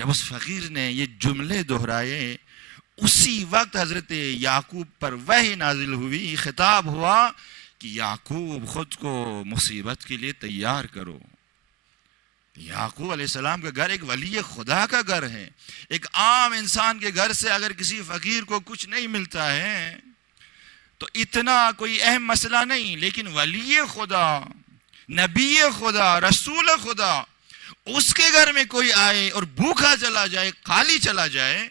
جب اس فقیر نے یہ جملے دہرائے اسی وقت حضرت یعقوب پر وحی نازل ہوئی، خطاب ہوا کہ یعقوب خود کو مصیبت کے لیے تیار کرو۔ یعقوب علیہ السلام کا گھر ایک ولی خدا کا گھر ہے۔ ایک عام انسان کے گھر سے اگر کسی فقیر کو کچھ نہیں ملتا ہے تو اتنا کوئی اہم مسئلہ نہیں، لیکن ولی خدا، نبی خدا، رسول خدا، اس کے گھر میں کوئی آئے اور بھوکا چلا جائے، خالی چلا جائے،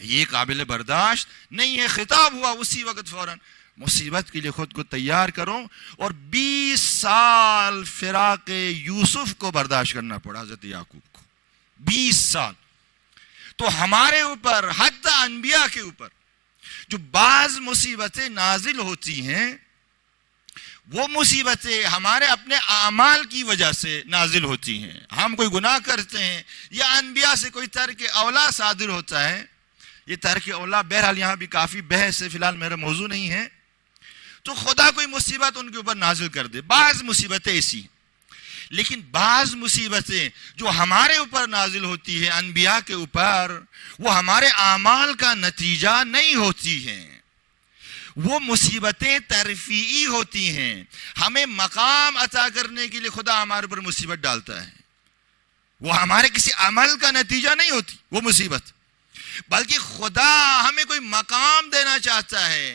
یہ قابل برداشت نہیں ہے۔ خطاب ہوا اسی وقت فوراً، مصیبت کے لیے خود کو تیار کرو۔ اور 20 سال فراق یوسف کو برداشت کرنا پڑا حضرت یعقوب کو، 20 سال۔ تو ہمارے اوپر، حتی انبیاء کے اوپر جو بعض مصیبتیں نازل ہوتی ہیں، وہ مصیبتیں ہمارے اپنے اعمال کی وجہ سے نازل ہوتی ہیں۔ ہم کوئی گناہ کرتے ہیں یا انبیاء سے کوئی ترک اولا صادر ہوتا ہے، یہ ترک اولا بہرحال یہاں بھی کافی بحث ہے، فی الحال میرا موضوع نہیں ہے، تو خدا کوئی مصیبت ان کے اوپر نازل کر دے۔ بعض مصیبتیں ایسی ہیں، لیکن بعض مصیبتیں جو ہمارے اوپر نازل ہوتی ہیں، انبیاء کے اوپر، وہ ہمارے اعمال کا نتیجہ نہیں ہوتی ہیں، وہ مصیبتیں ترفیعی ہوتی ہیں۔ ہمیں مقام عطا کرنے کے لیے خدا ہمارے اوپر مصیبت ڈالتا ہے، وہ ہمارے کسی عمل کا نتیجہ نہیں ہوتی وہ مصیبت، بلکہ خدا ہمیں کوئی مقام دینا چاہتا ہے،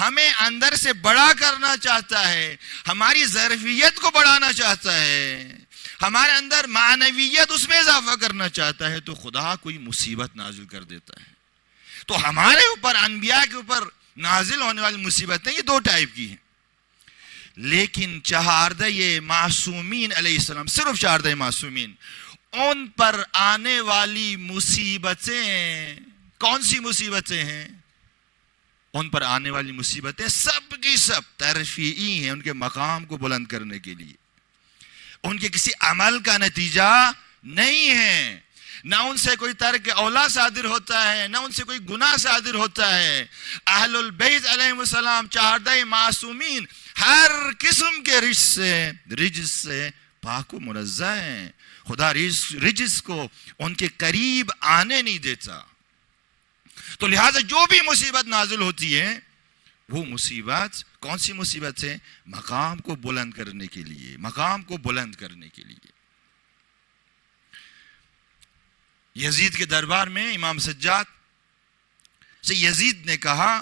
ہمیں اندر سے بڑا کرنا چاہتا ہے، ہماری ظرفیت کو بڑھانا چاہتا ہے، ہمارے اندر معنویت اس میں اضافہ کرنا چاہتا ہے، تو خدا کوئی مصیبت نازل کر دیتا ہے۔ تو ہمارے اوپر، انبیاء کے اوپر نازل ہونے والی مصیبتیں یہ 2 ٹائپ کی ہیں، لیکن 4 معصومین علیہ السلام، صرف 4 معصومین، ان پر آنے والی مصیبتیں کون سی مصیبتیں ہیں؟ ان پر آنے والی مصیبتیں سب کی سب ترفیعی ہیں، ان کے مقام کو بلند کرنے کے لیے، ان کے کسی عمل کا نتیجہ نہیں ہے، نہ ان سے کوئی ترک اولا صادر ہوتا ہے، نہ ان سے کوئی گناہ صادر ہوتا ہے۔ اہل البیت علیہ السلام 4 معصومین ہر قسم کے رجس سے پاک و منزہ ہیں، خدا رجس کو ان کے قریب آنے نہیں دیتا۔ تو لہٰذا جو بھی مصیبت نازل ہوتی ہے، وہ مصیبت کون سی مصیبت ہے؟ مقام کو بلند کرنے کے لیے، مقام کو بلند کرنے کے لیے۔ یزید کے دربار میں امام سجاد سے یزید نے کہا،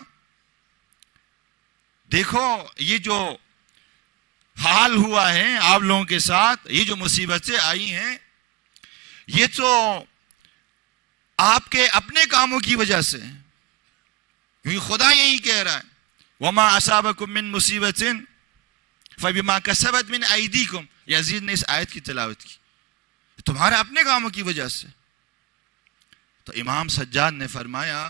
دیکھو یہ جو حال ہوا ہے آپ لوگوں کے ساتھ، یہ جو مصیبتیں آئی ہیں، یہ تو آپ کے اپنے کاموں کی وجہ سے، کیونکہ خدا یہی کہہ رہا ہے وَمَا أَصَابَكُم مِّن مُّصِيبَةٍ فَبِمَا كَسَبَتْ مِنْ أَيْدِيكُمْ۔ یزید نے اس آیت کی تلاوت کی، تمہارے اپنے کاموں کی وجہ سے۔ تو امام سجاد نے فرمایا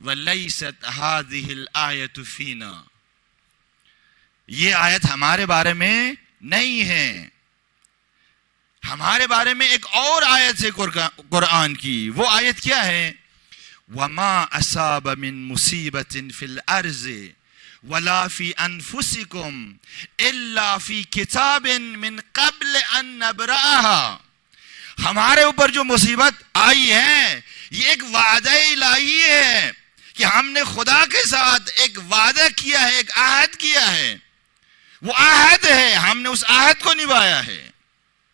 وَلَيْسَتْ هَذِهِ الْآيَةُ فِينَا، یہ آیت ہمارے بارے میں نہیں ہے، ہمارے بارے میں ایک اور آیت ہے قرآن کی۔ وہ آیت کیا ہے؟ وَمَا أَصَابَ مِن مُّصِيبَةٍ فِي الْأَرْضِ وَلَا فِي أَنفُسِكُمْ إِلَّا فِي كِتَابٍ مِّن قَبْلِ أَن نَّبْرَأَهَا۔ ہمارے اوپر جو مصیبت آئی ہے، یہ ایک وعدہ الہی ہے کہ ہم نے خدا کے ساتھ ایک وعدہ کیا ہے، ایک عہد کیا ہے، وہ عہد ہے، ہم نے اس عہد کو نبھایا ہے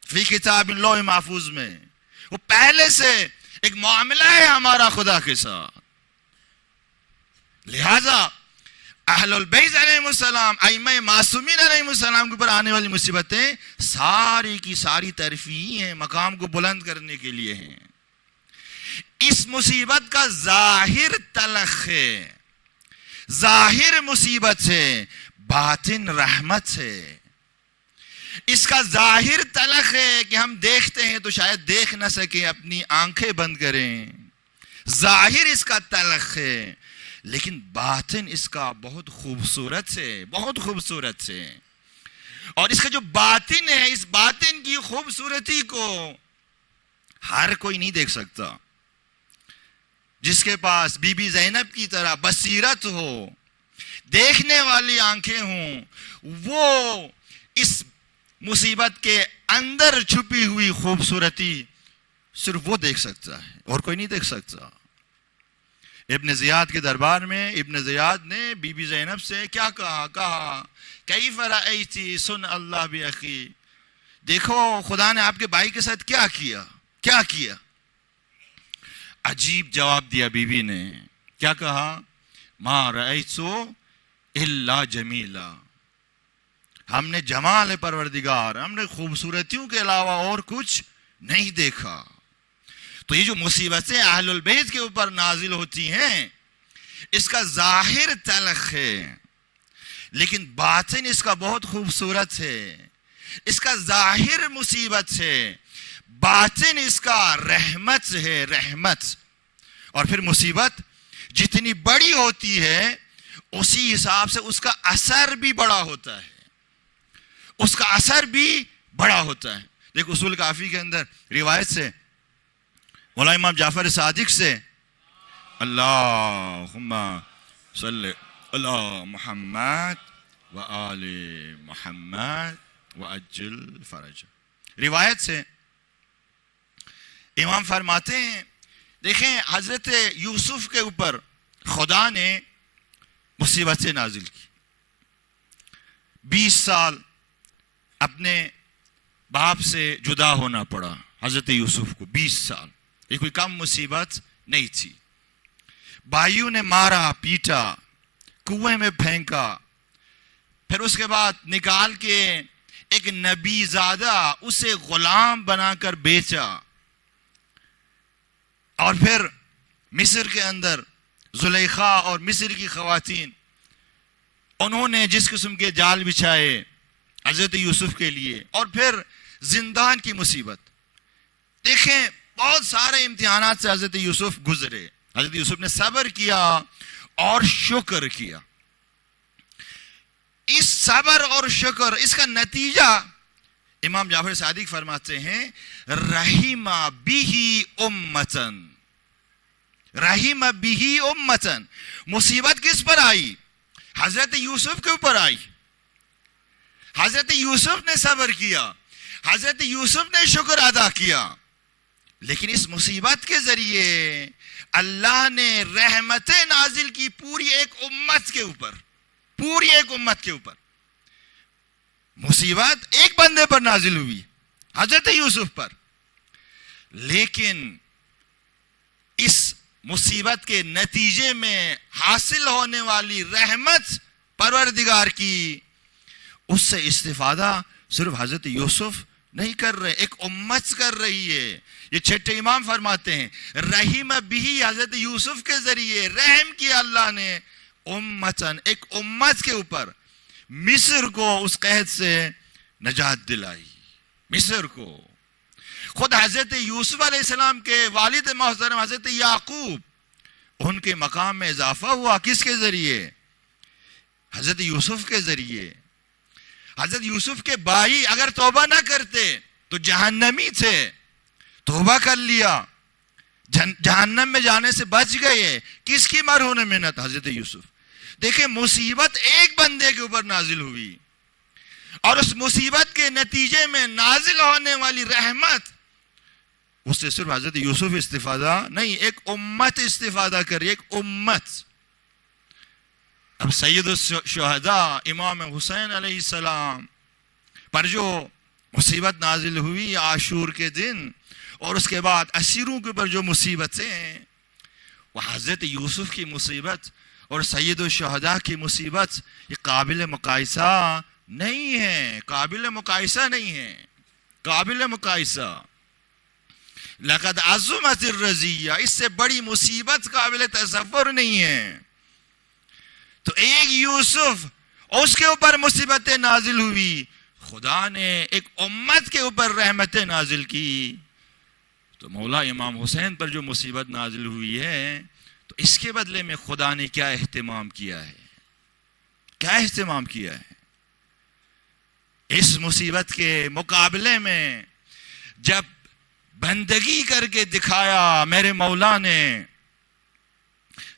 فی کتاب لوح محفوظ میں۔ وہ پہلے سے ایک معاملہ ہے ہمارا خدا کے ساتھ۔ لہذا اہل البیت علیہ السلام، ائمہ معصومین علیہ السلام کے اوپر آنے والی مصیبتیں ساری کی ساری ترفیعی ہیں، مقام کو بلند کرنے کے لیے ہیں۔ اس مصیبت کا ظاہر تلخ ہے، ظاہر مصیبت ہے، باطن رحمت ہے۔ اس کا ظاہر تلخ ہے کہ ہم دیکھتے ہیں تو شاید دیکھ نہ سکیں، اپنی آنکھیں بند کریں، ظاہر اس کا تلخ ہے، لیکن باطن اس کا بہت خوبصورت ہے، بہت خوبصورت ہے۔ اور اس کا جو باطن ہے، اس باطن کی خوبصورتی کو ہر کوئی نہیں دیکھ سکتا۔ جس کے پاس بی بی زینب کی طرح بصیرت ہو، دیکھنے والی آنکھیں ہوں، وہ اس مصیبت کے اندر چھپی ہوئی خوبصورتی صرف وہ دیکھ سکتا ہے اور کوئی نہیں دیکھ سکتا. ابن زیاد کے دربار میں ابن زیاد نے بی بی زینب سے کیا کہا کیف رأیتی سن اللہ بأخی، دیکھو خدا نے آپ کے بھائی کے ساتھ کیا کیا. عجیب جواب دیا بی بی نے. کیا کہا؟ ما رأیت الا جمیلا، ہم نے جمال پروردگار، ہم نے خوبصورتیوں کے علاوہ اور کچھ نہیں دیکھا. تو یہ جو مصیبتیں اہل البیت کے اوپر نازل ہوتی ہیں اس کا ظاہر تلخ ہے لیکن باطن اس کا بہت خوبصورت ہے. اس کا ظاہر مصیبت ہے، باطن اس کا رحمت ہے، رحمت. اور پھر مصیبت جتنی بڑی ہوتی ہے اسی حساب سے اس کا اثر بھی بڑا ہوتا ہے، اس کا اثر بھی بڑا ہوتا ہے. دیکھ اصول کافی کے اندر روایت سے مولانا امام جعفر صادق سے اللہم صلی علی محمد و آل محمد و عجل فرج، روایت سے امام فرماتے ہیں دیکھیں حضرت یوسف کے اوپر خدا نے مصیبتیں نازل کی. 20 سال اپنے باپ سے جدا ہونا پڑا حضرت یوسف کو. 20 سال یہ کوئی کم مصیبت نہیں تھی. بھائیوں نے مارا پیٹا، کنویں میں پھینکا، پھر اس کے بعد نکال کے ایک نبی زادہ اسے غلام بنا کر بیچا، اور پھر مصر کے اندر زلیخا اور مصر کی خواتین انہوں نے جس قسم کے جال بچھائے حضرت یوسف کے لیے، اور پھر زندان کی مصیبت. دیکھیں بہت سارے امتحانات سے حضرت یوسف گزرے. حضرت یوسف نے صبر کیا اور شکر کیا. اس صبر اور شکر اس کا نتیجہ امام جعفر صادق فرماتے ہیں رحم بہ امتن، رحم بہ امتن. مصیبت کس پر آئی؟ حضرت یوسف کے اوپر آئی. حضرت یوسف نے صبر کیا، حضرت یوسف نے شکر ادا کیا، لیکن اس مصیبت کے ذریعے اللہ نے رحمتیں نازل کی پوری ایک امت کے اوپر، پوری ایک امت کے اوپر. مصیبت ایک بندے پر نازل ہوئی حضرت یوسف پر، لیکن اس مصیبت کے نتیجے میں حاصل ہونے والی رحمت پروردگار کی، اس سے استفادہ صرف حضرت یوسف نہیں کر رہے، ایک امت کر رہی ہے. یہ چھٹے امام فرماتے ہیں رحم بھی، حضرت یوسف کے ذریعے رحم کیا اللہ نے امتن، ایک امت کے اوپر. مصر کو اس قحط سے نجات دلائی. مصر کو خود حضرت یوسف علیہ السلام کے والد محترم حضرت یعقوب، ان کے مقام میں اضافہ ہوا کس کے ذریعے؟ حضرت یوسف کے ذریعے. حضرت یوسف کے بھائی اگر توبہ نہ کرتے تو جہنمی تھے، توبہ کر لیا، جہنم میں جانے سے بچ گئے. کس کی مرہون منت؟ حضرت یوسف. دیکھیں مصیبت ایک بندے کے اوپر نازل ہوئی اور اس مصیبت کے نتیجے میں نازل ہونے والی رحمت، اس سے صرف حضرت یوسف استفادہ نہیں، ایک امت استفادہ کری، ایک امت. اب سید الشہداء امام حسین علیہ السلام پر جو مصیبت نازل ہوئی عاشور کے دن، اور اس کے بعد اسیروں کے اوپر جو مصیبتیں، وہ حضرت یوسف کی مصیبت اور سید الشہداء کی مصیبت یہ قابل مقایسہ نہیں ہے، قابل مقایسہ نہیں ہے، قابل مقایسہ. لقد عظمت الرزیہ، اس سے بڑی مصیبت قابل تصور نہیں ہے. تو ایک یوسف اس کے اوپر مصیبتیں نازل ہوئی، خدا نے ایک امت کے اوپر رحمتیں نازل کی. تو مولا امام حسین پر جو مصیبت نازل ہوئی ہے، تو اس کے بدلے میں خدا نے کیا اہتمام کیا ہے، کیا اہتمام کیا ہے. اس مصیبت کے مقابلے میں جب بندگی کر کے دکھایا میرے مولا نے،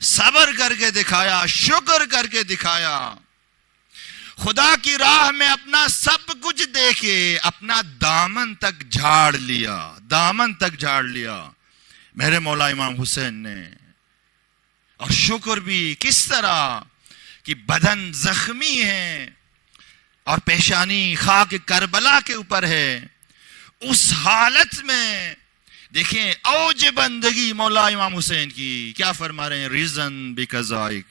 صبر کر کے دکھایا، شکر کر کے دکھایا، خدا کی راہ میں اپنا سب کچھ دے کے اپنا دامن تک جھاڑ لیا، دامن تک جھاڑ لیا میرے مولا امام حسین نے. اور شکر بھی کس طرح کہ بدن زخمی ہے اور پیشانی خاک کربلا کے اوپر ہے. اس حالت میں دیکھیں اوج بندگی مولا امام حسین کی، کیا فرما رہے ہیں؟ رضن بقضائک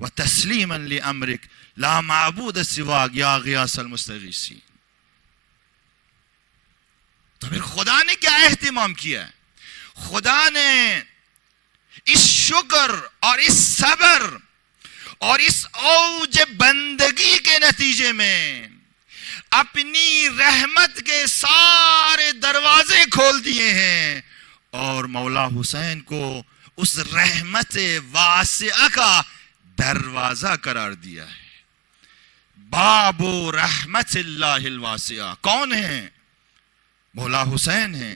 و تسلیما لامرک لا معبود سواک یا غیاث المستغیثین. تو پھر خدا نے کیا اہتمام کیا ہے؟ خدا نے اس شکر اور اس صبر اور اس اوج بندگی کے نتیجے میں اپنی رحمت کے سارے دروازے کھول دیے ہیں اور مولا حسین کو اس رحمت واسعہ کا دروازہ قرار دیا ہے. باب رحمت اللہ الواسعہ کون ہے؟ مولا حسین ہیں.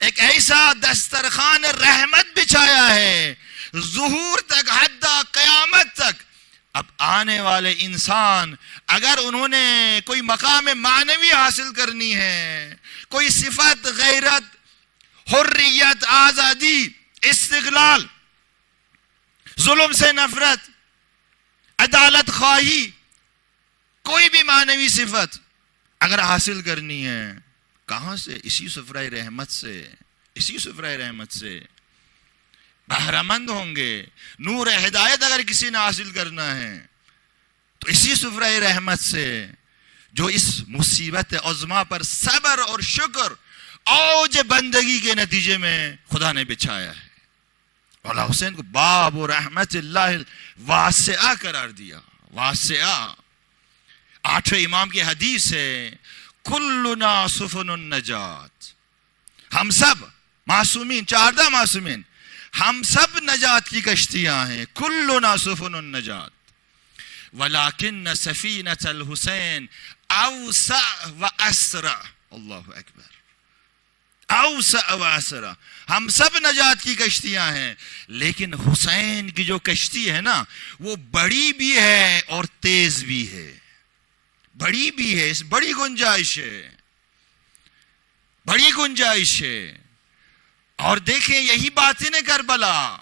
ایک ایسا دسترخوان رحمت بچھایا ہے ظہور تک، حتی قیامت تک. اب آنے والے انسان اگر انہوں نے کوئی مقام معنوی حاصل کرنی ہے، کوئی صفت، غیرت، حریت، آزادی، استقلال، ظلم سے نفرت، عدالت خواہی، کوئی بھی معنوی صفت اگر حاصل کرنی ہے، کہاں سے؟ اسی سفرہ رحمت سے، اسی سفرہ رحمت سے بہرمند ہوں گے. نور ہدایت اگر کسی نے حاصل کرنا ہے تو اسی سفرہ رحمت سے جو اس مصیبت عظمیٰ پر صبر اور شکر اوج بندگی کے نتیجے میں خدا نے بچھایا ہے. مولا حسین کو باب و رحمت اللہ واسعہ قرار دیا. واسعہ. 8ویں امام کی حدیث ہے کلنا سفن النجات. ہم سب معصومین، 14 معصومین، ہم سب نجات کی کشتیاں ہیں. کلنا سفن النجات ولیکن سفینۃ الحسین اوسع و اسرع. اللہ اکبر. اوسع و اسرع. ہم سب نجات کی کشتیاں ہیں لیکن حسین کی جو کشتی ہے نا وہ بڑی بھی ہے اور تیز بھی ہے. بڑی بھی ہے، اس بڑی گنجائش ہے، بڑی گنجائش ہے. اور دیکھیں یہی باطن کربلا،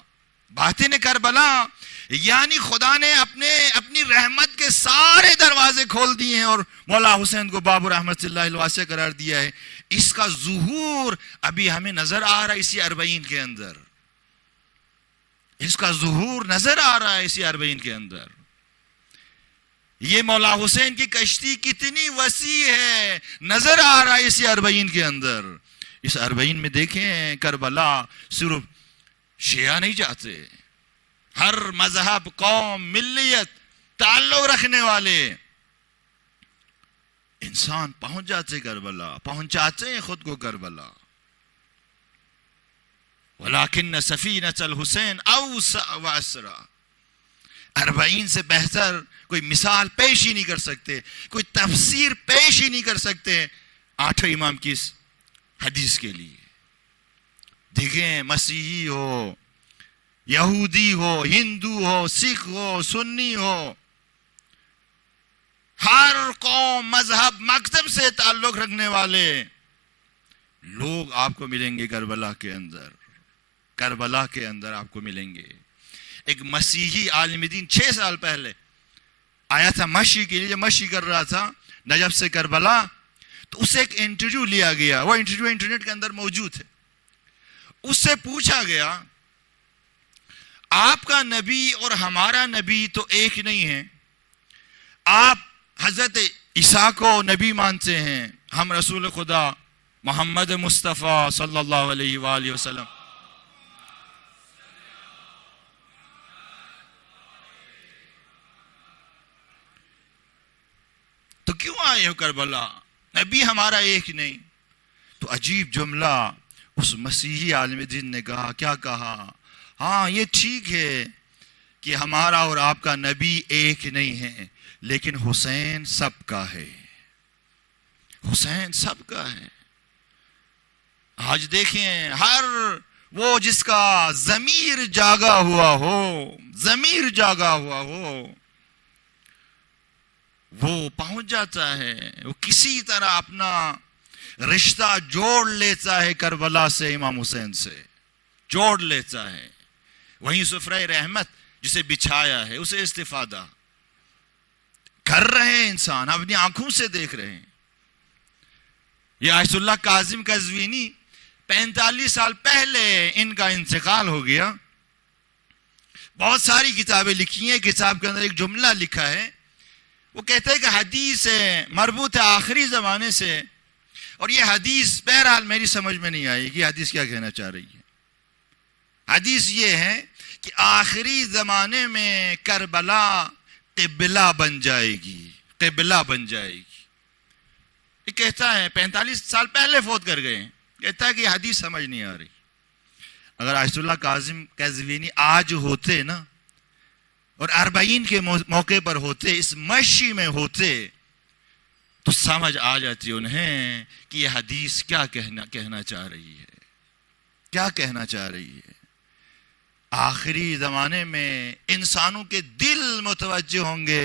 باطن کربلا یعنی خدا نے اپنی رحمت کے سارے دروازے کھول دیے ہیں اور مولا حسین کو باب رحمت اللہ الواسع قرار دیا ہے. اس کا ظہور ابھی ہمیں نظر آ رہا ہے اسی 40 کے اندر. اس کا ظہور نظر آ رہا ہے اسی 40 کے اندر. یہ مولا حسین کی کشتی کتنی وسیع ہے نظر آ رہا ہے اسی 40 کے اندر. اس 40 میں دیکھیں کربلا صرف شیعہ نہیں جاتے، ہر مذہب، قوم، ملیت، تعلق رکھنے والے انسان پہنچ جاتے کربلا، پہنچاتے ہیں خود کو کربلا. ولیکن سفینۃ الحسین اوسع و اسرع. 40 سے بہتر کوئی مثال پیش ہی نہیں کر سکتے، کوئی تفسیر پیش ہی نہیں کر سکتے 8ویں امام کی اس حدیث کے لیے. دیکھیں مسیحی ہو، یہودی ہو، ہندو ہو، سکھ ہو، سنی ہو، ہر قوم، مذہب، مکتب سے تعلق رکھنے والے لوگ آپ کو ملیں گے کربلا کے اندر. کربلا کے اندر آپ کو ملیں گے. ایک مسیحی عالم دین 6 سال پہلے آیا تھا مشی کے لیے، مشی کر رہا تھا نجف سے کربلا. تو اسے ایک انٹرویو لیا گیا، وہ انٹرویو انٹرنیٹ کے اندر موجود ہے. اس سے پوچھا گیا آپ کا نبی اور ہمارا نبی تو ایک نہیں ہے، آپ حضرت عیسیٰ کو نبی مانتے ہیں، ہم رسول خدا محمد مصطفیٰ صلی اللہ علیہ وآلہ وسلم تو کیوں آئے ہو کربلا؟ نبی ہمارا ایک نہیں. تو عجیب جملہ اس مسیحی عالم دین نے کہا. کیا کہا؟ ہاں یہ ٹھیک ہے کہ ہمارا اور آپ کا نبی ایک نہیں ہے لیکن حسین سب کا ہے. حسین سب کا ہے. آج دیکھیں ہر وہ جس کا ضمیر جاگا ہوا ہو، ضمیر جاگا ہوا ہو، وہ پہنچ جاتا ہے، وہ کسی طرح اپنا رشتہ جوڑ لیتا ہے کربلا سے، امام حسین سے جوڑ لیتا ہے. وہیں سفرہ رحمت جسے بچھایا ہے اسے استفادہ کر رہے ہیں، انسان اپنی آنکھوں سے دیکھ رہے ہیں. یہ آیت اللہ کاظم قزوینی 45 سال پہلے ان کا انتقال ہو گیا. بہت ساری کتابیں لکھی ہیں، کتاب کے اندر ایک جملہ لکھا ہے، وہ کہتے ہیں کہ حدیث مربوط ہے آخری زمانے سے، اور یہ حدیث بہرحال میری سمجھ میں نہیں آئی کہ حدیث کیا کہنا چاہ رہی ہے. حدیث یہ ہے کہ آخری زمانے میں کربلا قبلہ بن جائے گی، قبلہ بن جائے گی. یہ کہتا ہے 45 سال پہلے فوت کر گئے ہیں، کہتا ہے کہ یہ حدیث سمجھ نہیں آ رہی. اگر آیت اللہ کاظم قزوینی آج ہوتے نا اور 40 کے موقع پر ہوتے، اس مشی میں ہوتے، تو سمجھ آ جاتی انہیں کہ یہ حدیث کیا کہنا چاہ رہی ہے، کیا کہنا چاہ رہی ہے. آخری زمانے میں انسانوں کے دل متوجہ ہوں گے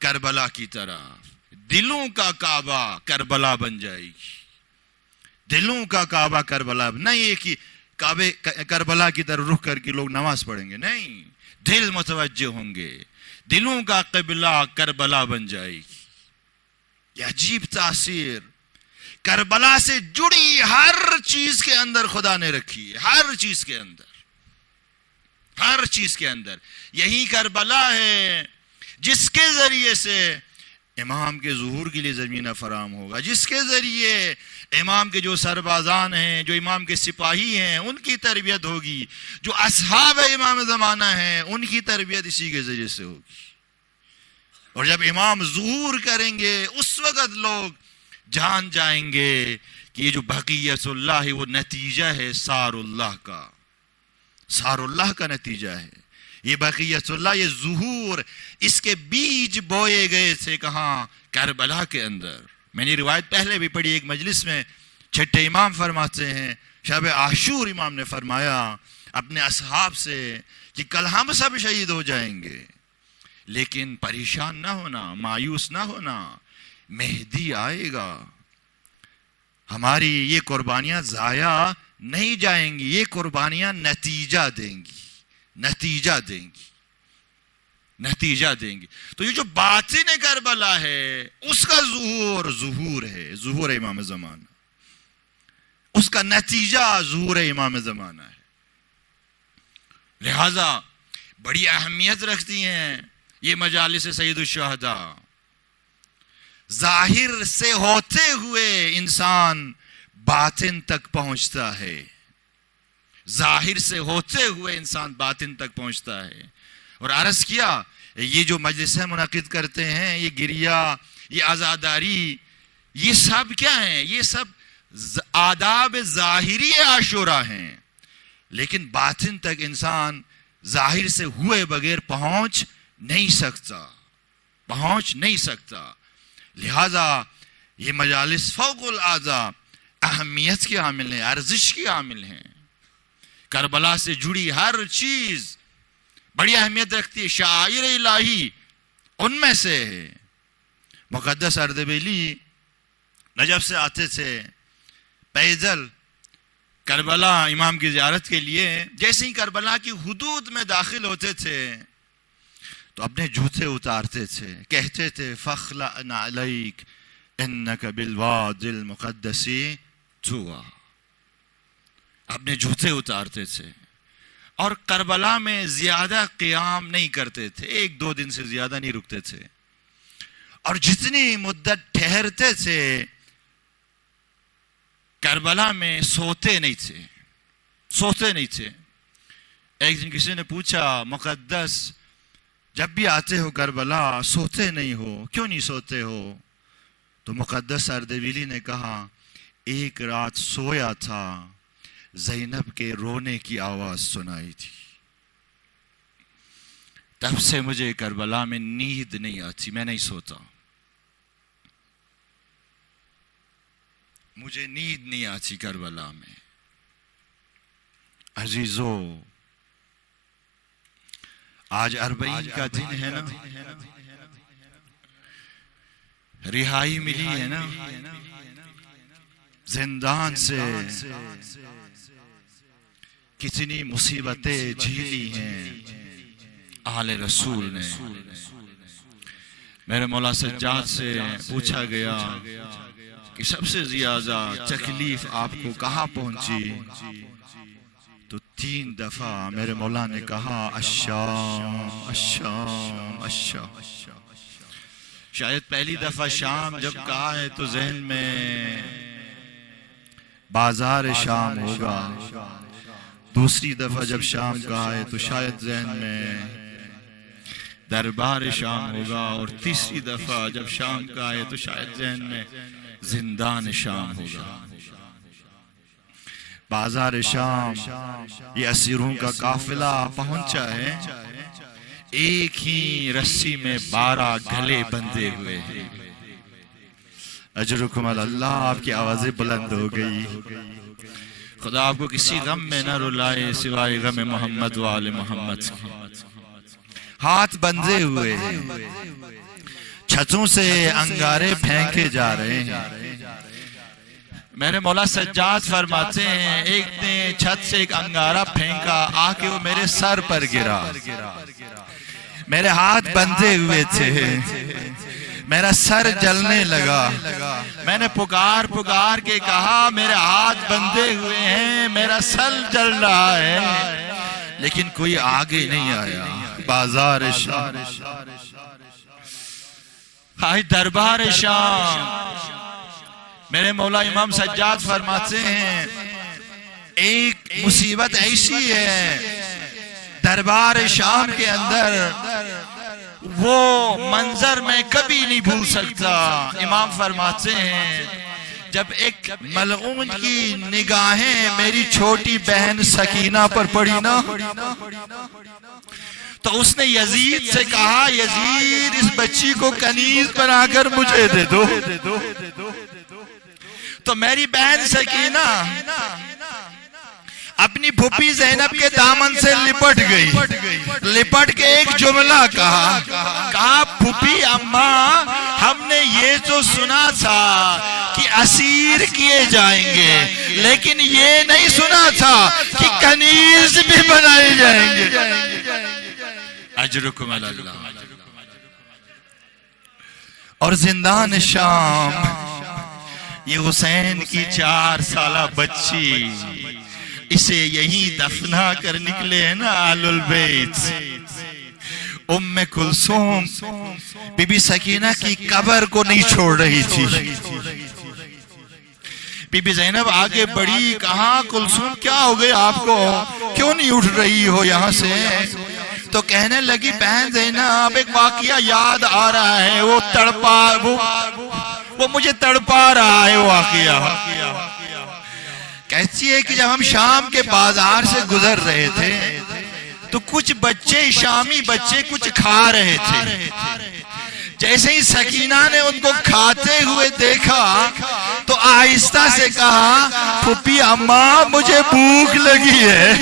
کربلا کی طرف. دلوں کا کعبہ کربلا بن جائے گی، دلوں کا کعبہ کربلا، نہیں یہ کہ کعبے کربلا کی طرف رخ کر کے لوگ نماز پڑھیں گے، نہیں، دل متوجہ ہوں گے، دلوں کا قبلہ کربلا بن جائے گی. یہ عجیب تاثیر کربلا سے جڑی ہر چیز کے اندر خدا نے رکھی ہے، ہر چیز کے اندر، ہر چیز کے اندر. یہی کربلا ہے جس کے ذریعے سے امام کے ظہور کے لیے زمینہ فراہم ہوگا، جس کے ذریعے امام کے جو سربازان ہیں، جو امام کے سپاہی ہیں، ان کی تربیت ہوگی، جو اصحاب امام زمانہ ہیں ان کی تربیت اسی کے ذریعے سے ہوگی. اور جب امام ظہور کریں گے اس وقت لوگ جان جائیں گے کہ یہ جو بقیت اللہ ہے وہ نتیجہ ہے سار اللہ کا، سار اللہ کا نتیجہ ہے. یہ بقیت اللہ، یہ ظہور، اس کے بیج بوئے گئے تھے کہاں؟ کربلا کے اندر. میں نے روایت پہلے بھی پڑھی ایک مجلس میں، چھٹے امام فرماتے ہیں شب عاشور امام نے فرمایا اپنے اصحاب سے کہ کل ہم سب شہید ہو جائیں گے، لیکن پریشان نہ ہونا، مایوس نہ ہونا، مہدی آئے گا، ہماری یہ قربانیاں ضائع نہیں جائیں گی، یہ قربانیاں نتیجہ دیں گی، نتیجہ دیں گی، نتیجہ دیں گی. تو یہ جو باطن کربلا ہے اس کا ظہور ہے، ظہور امام زمانہ، اس کا نتیجہ ظہور امام زمانہ ہے. لہذا بڑی اہمیت رکھتی ہیں یہ مجالس سید الشہداء. ظاہر سے ہوتے ہوئے انسان باطن تک پہنچتا ہے، ظاہر سے ہوتے ہوئے انسان باطن تک پہنچتا ہے. اور عرض کیا یہ جو مجلسیں منعقد کرتے ہیں، یہ گریہ، یہ عزاداری، یہ سب کیا ہیں؟ یہ سب آداب ظاہری عاشورہ ہیں، لیکن باطن تک انسان ظاہر سے ہوئے بغیر پہنچ نہیں سکتا، پہنچ نہیں سکتا. لہذا یہ مجالس فوق الاعضاء اہمیت کے حامل ہیں، ارزش کے حامل ہیں. کربلا سے جڑی ہر چیز بڑی اہمیت رکھتی ہے. شاعر الہی ان میں سے ہے. مقدس اردبیلی نجف سے آتے تھے پیدل کربلا امام کی زیارت کے لیے. جیسے ہی کربلا کی حدود میں داخل ہوتے تھے تو اپنے جوتے اتارتے تھے، کہتے تھے فخلع نعلیک انک بالوادی المقدس طویٰ. اپنے جوتے اتارتے تھے اور کربلا میں زیادہ قیام نہیں کرتے تھے، 1-2 دن سے زیادہ نہیں رکتے تھے. اور جتنی مدت ٹھہرتے تھے کربلا میں سوتے نہیں تھے، سوتے نہیں تھے. ایک دن کسی نے پوچھا مقدس جب بھی آتے ہو کربلا سوتے نہیں ہو، کیوں نہیں سوتے ہو؟ تو مقدس اردبیلی نے کہا ایک رات سویا تھا، زینب کے رونے کی آواز سنائی تھی، تب سے مجھے کربلا میں نیند نہیں آتی، میں نہیں سوتا، مجھے نیند نہیں آتی کربلا میں. عزیزو آج 40 کا دن ہے نا، رہائی ملی ہے نا زندان سے، کتنی مصیبتیں جھیلی ہیں آل رسول نے۔ میرے مولا سجاد سے پوچھا گیا کہ سب سے زیادہ تکلیف آپ کو کہاں پہنچی؟ تو 3 دفعہ میرے مولا نے کہا الشام الشام الشام۔ شاید پہلی دفعہ شام جب کہا ہے تو ذہن میں بازار شام ہوگا، دوسری دفعہ جب شام کہا ہے تو شاید ذہن میں دربار شام ہوگا، اور تیسری دفعہ جب شام کہا ہے تو شاید ذہن میں زندان شام ہوگا۔ بازار شام یہ اسیروں کا قافلہ پہنچا ہے، ایک ہی رسی میں 12 گلے بندھے ہوئے ہیں۔ اجرکم اللہ، آپ کی آوازیں بلند ہو گئی۔ خدا آپ کو کسی غم میں نہ رلائے سوائے غم محمد و آل محمد کی۔ ہاتھ بندھے ہوئے ہیں، چھتوں سے انگارے پھینکے جا رہے ہیں۔ میرے مولا سجاد فرماتے ہیں ایک نے چھت سے ایک انگارہ پھینکا، آ کے وہ میرے سر پر گرا، میرے ہاتھ بندھے ہوئے تھے، میرا سر جلنے لگا۔ میں نے پکار پکار کے کہا میرے ہاتھ بندھے ہوئے ہیں، میرا سر جل رہا ہے، لیکن کوئی آگے نہیں آیا۔ بازار شام، ہائے دربار شام۔ میرے مولا امام سجاد فرماتے ہیں ایک مصیبت ایسی ہے دربار شام کے اندر، وہ منظر میں کبھی نہیں بھول سکتا۔ امام فرماتے ہیں جب ایک ملعون کی نگاہیں میری چھوٹی بہن سکینہ پر پڑی نا، تو اس نے یزید سے کہا یزید اس بچی کو کنیز بنا کر مجھے دے دو۔ تو میری بہن سکینہ اپنی پھوپھی زینب کے دامن سے لپٹ گئی، لپٹ کے ایک جملہ کہا پھوپھی اماں ہم نے یہ تو سنا تھا کہ اسیر کیے جائیں گے، لیکن یہ نہیں سنا تھا کہ کنیز بھی بنائے جائیں گے۔ اجرکم اللہ۔ اور زندان شام، یہ حسین کی 4 سالہ بچی، اسے یہیں دفنا کر نکلے ہیں نا آل البیت۔ ام کلثوم بی بی سکینہ کی قبر کو نہیں چھوڑ رہی تھی۔ بی بی زینب آگے بڑھی، کہا کلثوم کیا ہو گئے آپ کو، کیوں نہیں اٹھ رہی ہو یہاں سے؟ تو کہنے لگی بہن زینب ایک واقعہ یاد آ رہا ہے، وہ مجھے تڑپا رہا ہے واقعہ۔ کہتی ہے کہ جب ہم شام کے بازار سے گزر رہے تھے تو کچھ بچے، شامی بچے کچھ کھا رہے تھے، جیسے ہی سکینہ نے ان کو کھاتے ہوئے دیکھا تو آہستہ سے کہا پھوپھی اماں مجھے بھوک لگی ہے،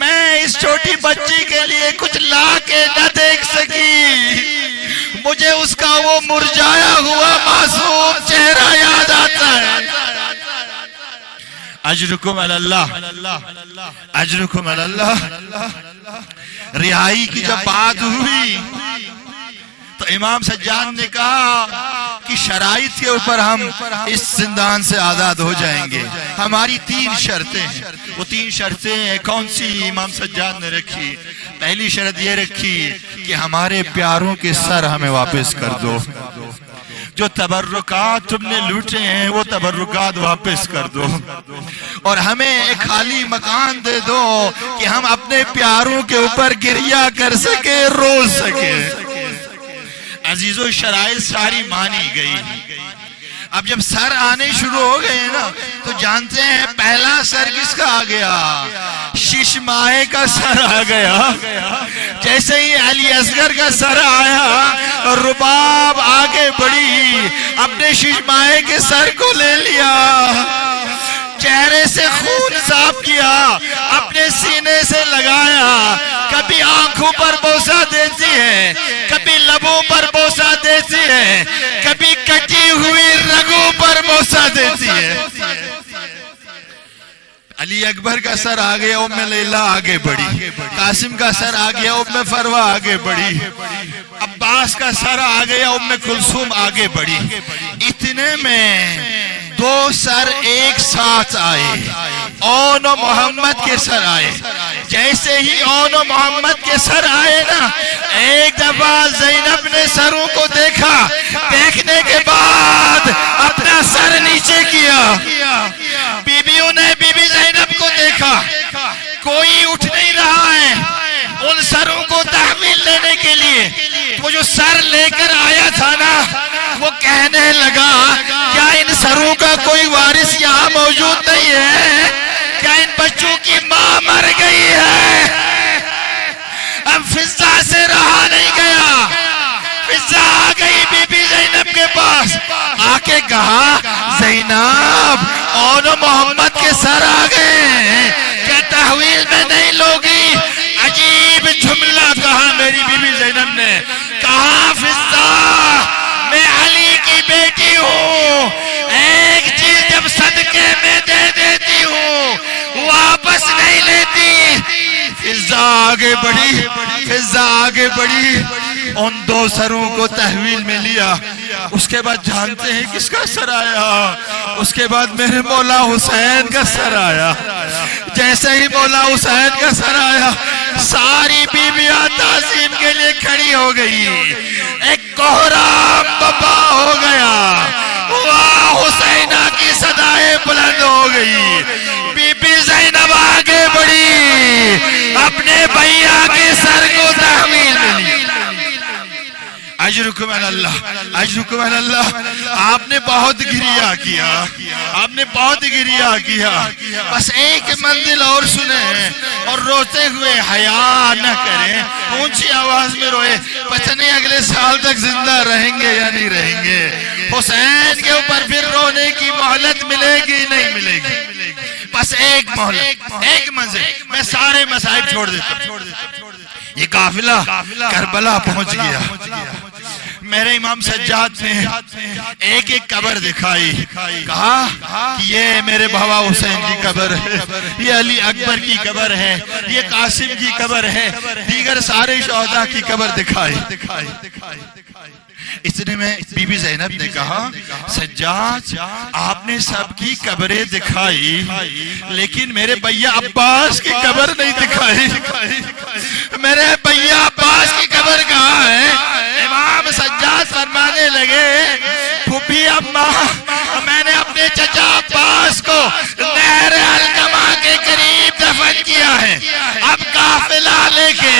میں اس چھوٹی بچی کے لیے کچھ لا کے نہ دیکھ سکی، مجھے اس کا وہ مرجھایا ہوا معصوم چہرہ یاد آتا ہے۔ اجرکم اللہ، اجرکم اللہ۔ رہائی کی جب بات ہوئی تو امام سجاد نے کہا کہ شرائط کے اوپر ہم اس زندان سے آزاد ہو جائیں گے، ہماری 3 شرطیں ہیں۔ وہ 3 شرطیں کون سی امام سجاد نے رکھی؟ پہلی شرط یہ رکھی کہ ہمارے پیاروں کے سر ہمیں واپس کر دو، جو تبرکات تم نے لوٹے ہیں وہ تبرکات واپس کر دو، اور ہمیں ایک خالی مکان دے دو کہ ہم اپنے پیاروں کے اوپر گریہ کر سکے، رو سکے۔ عزیزو شرائط ساری مانی گئی۔ اب جب سر آنے شروع ہو گئے نا تو جانتے ہیں پہلا سر کس کا آ گیا؟ شش ماہے کا سر آ گیا۔ جیسے ہی علی اصغر کا سر آیا، رباب آگے بڑھی، اپنے شش ماہے کے سر کو لے لیا، چہرے سے خون صاف کیا، اپنے سینے سے لگایا، کبھی آنکھوں پر بوسہ دیتی ہے، کبھی لبوں پر بوسہ دیتی ہے، کبھی کٹی ہوئی رگوں پر بوسہ دیتی ہے۔ علی اکبر کا سر آگیا، ام لیلہ آگے بڑھی، قاسم کا سر آگیا، ام فروہ آگے بڑھی، عباس کا سر آگیا، ام کلثوم آگے بڑھی۔ اتنے میں دو سر ایک ساتھ آئے، اون و محمد کے سر آئے۔ جیسے ہی اون و محمد کے سر آئے نا، ایک دفعہ زینب نے سروں کو دیکھا، دیکھنے کے بعد اپنا سر نیچے کیا۔ بیویوں نے بی بی زینب کو دیکھا، کوئی اٹھ نہیں رہا ہے ان سروں کو تحویل لینے کے لیے۔ وہ جو سر لے کر آیا تھا نا، وہ کہنے لگا کیا ان سروں کا کوئی وارث یہاں موجود نہیں ہے؟ کیا ان بچوں کی ماں مر گئی ہے؟ اب فضہ سے رہا نہیں گیا، فضہ آ گئی بی بی زینب کے پاس، آ کے کہا زینب اون و محمد کے سر آ گئے، کیا تحویل میں نہیں لوگی؟ عجیب جملہ کہا میری بی بی زینب نے، کہا فضہ میں علی کی بیٹی ہوں، ایک چیز جب صدقے میں دے دیتی ہوں واپس نہیں لیتی۔ فضہ آگے بڑھی، فضہ آگے بڑھی، ان دو سروں کو تحویل میں لیا۔ اس کے بعد جانتے ہیں کس کا سر آیا؟ اس کے بعد میرے مولا حسین کا سر آیا۔ جیسے ہی مولا حسین کا سر آیا، ساری بیویاں تعظیم کے لیے کھڑی ہو گئی، ایک کوہرام بپا ہو گیا، واہ حسینہ کی صدائیں بلند ہو گئی۔ بی بی زینب آگے بڑھی، اپنے بھیا کے سر کو تحویل ملی۔ اجرکم اللہ، اجرکم اللہ۔ آپ نے بہت گریہ کیا، آپ نے بہت گریہ کیا، بس ایک منزل اور سنیں اور روتے ہوئے حیا نہ کریں، اونچی آواز میں روئے، پتہ نہیں اگلے سال تک زندہ رہیں گے یا نہیں رہیں گے۔ حسین کے اوپر پھر رونے کی مہلت ملے گی نہیں ملے گی؟ بس ایک مہلت، ایک منزل، میں سارے مسائب چھوڑ دیتا ہوں۔ یہ قافلہ کربلا پہنچ گیا۔ میرے امام سجاد نے ایک ایک قبر دکھائی، کہا کہ یہ میرے بابا حسین کی قبر ہے، یہ علی اکبر کی قبر ہے، یہ قاسم کی قبر ہے، دیگر سارے شہداء کی قبر دکھائی۔ اتنے میں بی بی زینب نے کہا سجاد آپ نے سب کی قبریں دکھائی لیکن میرے بھیا عباس کی قبر نہیں دکھائی، میرے بھیا عباس کی قبر کہاں ہے؟ امام سجاد فرمانے لگے پھوپھی اماں میں نے اپنے چچا عباس کو نہر علقمہ کے قریب دفن کیا ہے، اب قافلہ لے کے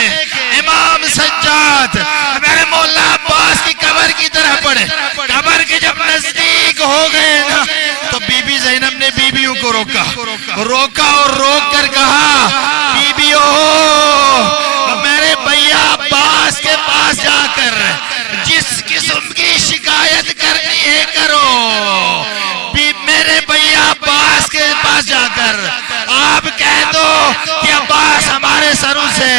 امام سجاد میرے مولا عباس کی قبر کی طرح پڑے۔ قبر کے جب نزدیک ہو گئے نا تو بی بی زینب نے بیویوں کو روکا اور روک کر کہا بیویوں میرے بھیا عباس کے پاس جا کر جس قسم کی شکایت کرنی ہے کرو، میرے بھیا عباس کے پاس جا کر آپ کہہ دو کہ عباس ہمارے سروں سے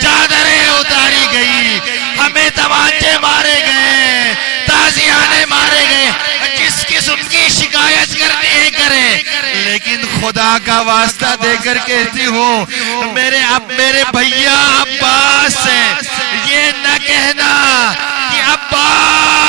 چادریں اتاری گئی، ہمیں تمانچے مارے گئے، تازیانے مارے گئے، جس قسم کی شکایت کرنی ہے کرے، لیکن خدا کا واسطہ دے کر کہتی ہوں میرے بھیا عباس سے یہ نہ کہنا کہ عباس